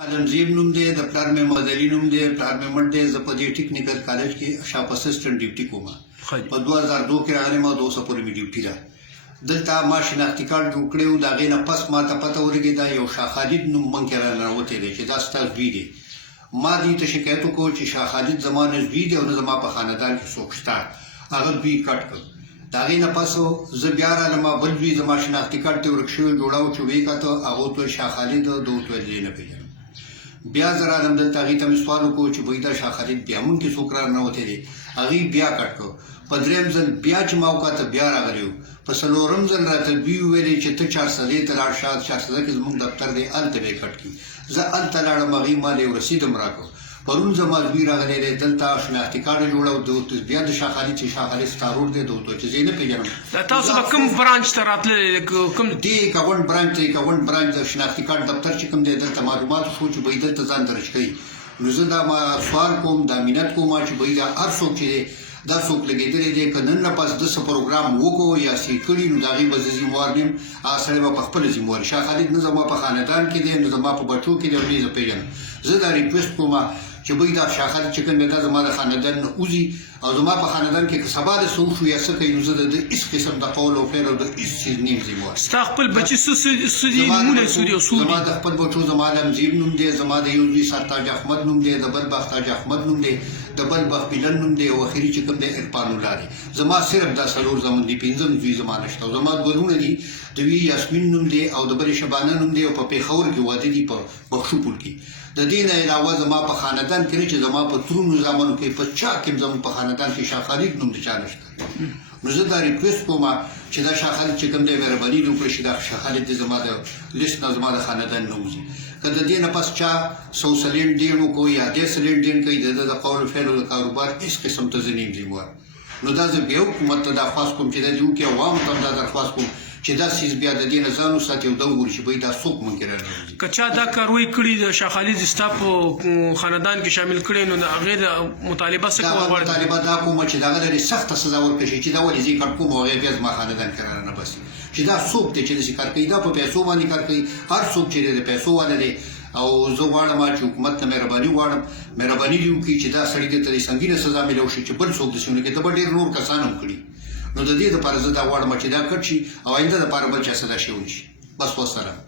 आलमजीब नोम دی د پلار مې محمد علي نوم دی پلار مې مړ دی زه په دې ټیکنیکل کالج کې شاپ اسسټنټ ډیوټي کوم په 2002 کې راغلم او 200 پورې مې ډیوټي ده دلته ما شناختی کارت جوړ کړی دا غینه پس ما ته پته ورګی دا یو شاه خالد نوم من کې راوته دی چې دا ستاسو دی ما دې ته شکایت وکړ چې شاه خالد زمانه زوی دی او زما په خاندان کې څوک شته هغه دوی کټ کړ دا غینه پسو زه بیا رالم بل دوی زما شناختی کارت ورکشو جوړاو چې وی کاته هغه ته شاه خالد دوه دی نه پیژنم بیا زرالم دلته هغې ته مې سوال وکړو چې وایي دا شاه خالد بیا مونږ کې څوک راننوتی دی هغې بیا کټ کړو په درېیم ځل بیا چې ما وکاته بیا راغلی وو په څلورم ځل راته دوی وویلې چې ته چارسدې ته لاړ شه چارسده کې زموږ دفتر دی هلته به یې کټ کړي زه هلته لاړم هغې ما یو رسید هم راکړو پرون زما زوی راغلی دی دلته شناختي کارت یې جوړه بیا د شاه خالد چې شاه خالد ستا رور دی دوته چې زه یې نه پېژنم تاسو به کوم برانچ ته راتللی کوم دې اکاونټ برانچ دی اکاونټ برانچ د شناختي کارت دفتر چې کوم دی دلته معلومات شو چې به یې دلته ځان درج کوي نو زه دا سوال کوم دا مینت کوم چې به یې دا هر څوک چې دی دا څوک لګېدلی دی که نن نه پس د څه پروګرام وکړو یا څه یې کړي نو د هغې به زه ذموار نه یم هغه سړی به په خپله ذموار شاه خالد نه زما په خاندان کې دی نه زما په بچو کې دی او نه یې زه پېژنم زه دا ریکویسټ کوم چې به دا شاه خالد چې کوم دی دا زما د خاندان نه وځي او زما په خاندان کې که سبا د څه وشو یا څه کوي نو زه د هېڅ قسم د قول او فعل او د هېڅ څیز نه یم ذموار ستا خپل بچي څه دي نومونه څه دي او څو زما د خپل بچو زما علمزیب نوم دی زما د یو زوی سرتاج احمد نوم دی د بل بختاج احمد نوم دی د بل بخپیلن نوم دی او اخري چې کوم دی عرفان الله دی زما صرف دا څلور زمون دي پنځم زوی زما نشته او زما ګلونه دي د وی یاسمین نوم دی او د بلې شبانه نوم دی او په پېښور کې واده دي په بخشوپور کې د دې نه علاوه زما په خاندان کې چې زما په ترونو زامنو کې په چا کې زموږ په خاندان کې شاه خالد نوم د چا نشته نو زه دا ریکویسټ کوم چې دا شاه خالد چې کوم دی مهرباني وکړي چې دا شاه خالد زما د لیست نه زما د خاندان نه وځي که د دې نه پس چا سوسلین ډین وکړو یا دېسلین ډین کوي د قول فعل او د کاروبار هېڅ قسم ته زه نه یم ذموار نو دا زه بیا حکومت ته درخواست کوم چې دا دې وکړي عوامو ته دا درخواست کوم چې دا سیز بیا د دې نه ځان وساتي او دا وګوري چې به دا څوک ممکن راځي که چا دا کاروي کړي د شاه خالد ستا په خاندان کې شامل کړي نو د هغې د مطالبه څه کوه غواړي مطالبه دا کومه چې د هغه لرې سخته سزا ورکړي شي چې دا ولې زه یې کټ کوم او هغې بیا زما خاندان کې رانه بسي چې دا څوک دی چې داسې کار کوي دا په پیسو باندې کار کوي هر څوک چې دی د پیسو والا دی او زه غواړم چې حکومت ته مهرباني غواړم مهرباني دې وکړي چې دا سړي ته د سنګینه سزا میلاو شي چې بل څوک داسې ونه کړي ته به ډېر نور کسان هم کړي نو د دې دپاره زه دا غواړم چې دا کټ شي او آینده دپاره بل چا څه داسې ونه شي بس وسلام